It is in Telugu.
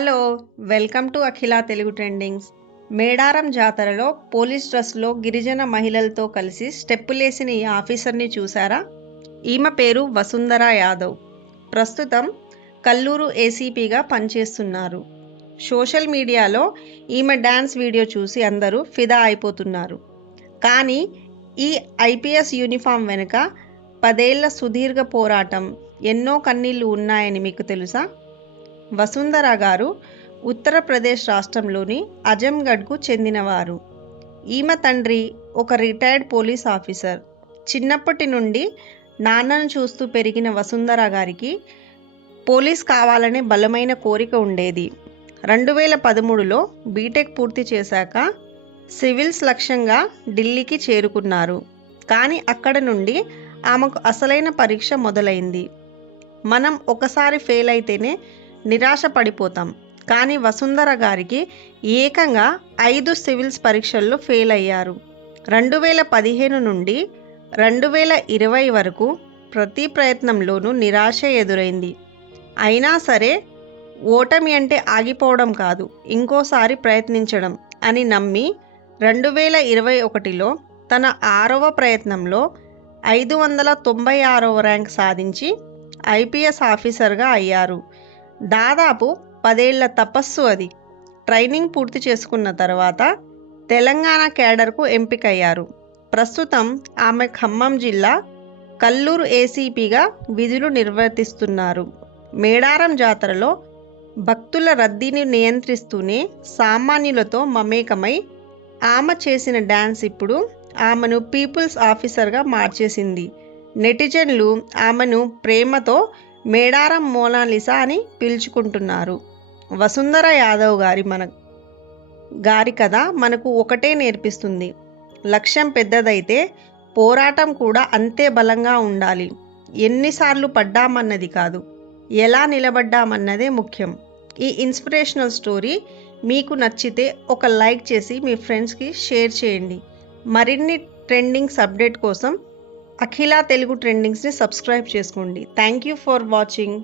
Hello welcome to Akhila Telugu trendings. Medaram జాతరలో పోలీస్ డ్రెస్లో గిరిజన మహిళలతో కలిసి స్టెప్పులేసిన ఈ ఆఫీసర్ని చూసారా ఈమె పేరు వసుంధర యాదవ్. ప్రస్తుతం కల్లూరు ఏసీపీగా పనిచేస్తున్నారు. సోషల్ మీడియాలో ఈమె డ్యాన్స్ వీడియో చూసి అందరూ ఫిదా అయిపోతున్నారు. కానీ ఈ ఐపీఎస్ యూనిఫామ్ వెనుక పదేళ్ళ సుదీర్ఘ పోరాటం ఎన్నో కన్నీళ్ళు ఉన్నాయని మీకు తెలుసా? వసుంధర గారు ఉత్తరప్రదేశ్ రాష్ట్రంలోని అజంగఢ్కు చెందినవారు. ఈమె తండ్రి ఒక రిటైర్డ్ పోలీస్ ఆఫీసర్. చిన్నప్పటి నుండి నాన్నను చూస్తూ పెరిగిన వసుంధర గారికి పోలీస్ కావాలనే బలమైన కోరిక ఉండేది. రెండు వేల పదమూడులో బీటెక్ పూర్తి చేశాక సివిల్స్ లక్ష్యంగా ఢిల్లీకి చేరుకున్నారు. కానీ అక్కడ నుండి ఆమెకు అసలైన పరీక్ష మొదలైంది. మనం ఒకసారి ఫెయిల్ అయితేనే నిరాశ పడిపోతాం కానీ వసుంధర గారికి ఏకంగా ఐదు సివిల్స్ పరీక్షల్లో ఫెయిల్ అయ్యారు. రెండు వేల పదిహేను నుండి రెండు వేల ఇరవై వరకు ప్రతి ప్రయత్నంలోనూ నిరాశ ఎదురైంది. అయినా సరే ఓటమి అంటే ఆగిపోవడం కాదు ఇంకోసారి ప్రయత్నించడం అని నమ్మి రెండు వేల ఇరవై ఒకటిలో తన ఆరవ ప్రయత్నంలో ఐదు వందల తొంభై ఆరవ ర్యాంక్ సాధించి ఐపీఎస్ ఆఫీసర్గా అయ్యారు. దాదాపు పదేళ్ళ తపస్సు అది. ట్రైనింగ్ పూర్తి చేసుకున్న తర్వాత తెలంగాణ కేడర్కు ఎంపికయ్యారు. ప్రస్తుతం ఆమె ఖమ్మం జిల్లా కల్లూరు ఏసీపీగా విధులు నిర్వర్తిస్తున్నారు. మేడారం జాతరలో భక్తుల రద్దీని నియంత్రిస్తూనే సామాన్యులతో మమేకమై ఆమె చేసిన డ్యాన్స్ ఇప్పుడు ఆమెను పీపుల్స్ ఆఫీసర్గా మార్చేసింది. నెటిజన్లు ఆమెను ప్రేమతో మేడారం మోనాలిసా అని పిలుచుకుంటున్నారు. వసుంధర యాదవ్ గారి మన గారి కథ మనకు ఒకటే నేర్పిస్తుంది. లక్ష్యం పెద్దదైతే పోరాటం కూడా అంతే బలంగా ఉండాలి. ఎన్నిసార్లు పడ్డామన్నది కాదు. ఎలా నిలబడ్డామన్నదే ముఖ్యం. ఈ ఇన్స్పిరేషనల్ స్టోరీ మీకు నచ్చితే ఒక లైక్ చేసి మీ ఫ్రెండ్స్కి షేర్ చేయండి. మరిన్ని ట్రెండింగ్స్ అప్డేట్ కోసం అఖిల తెలుగు ట్రెండింగ్స్ని సబ్స్క్రైబ్ చేసుకోండి. Thank you for watching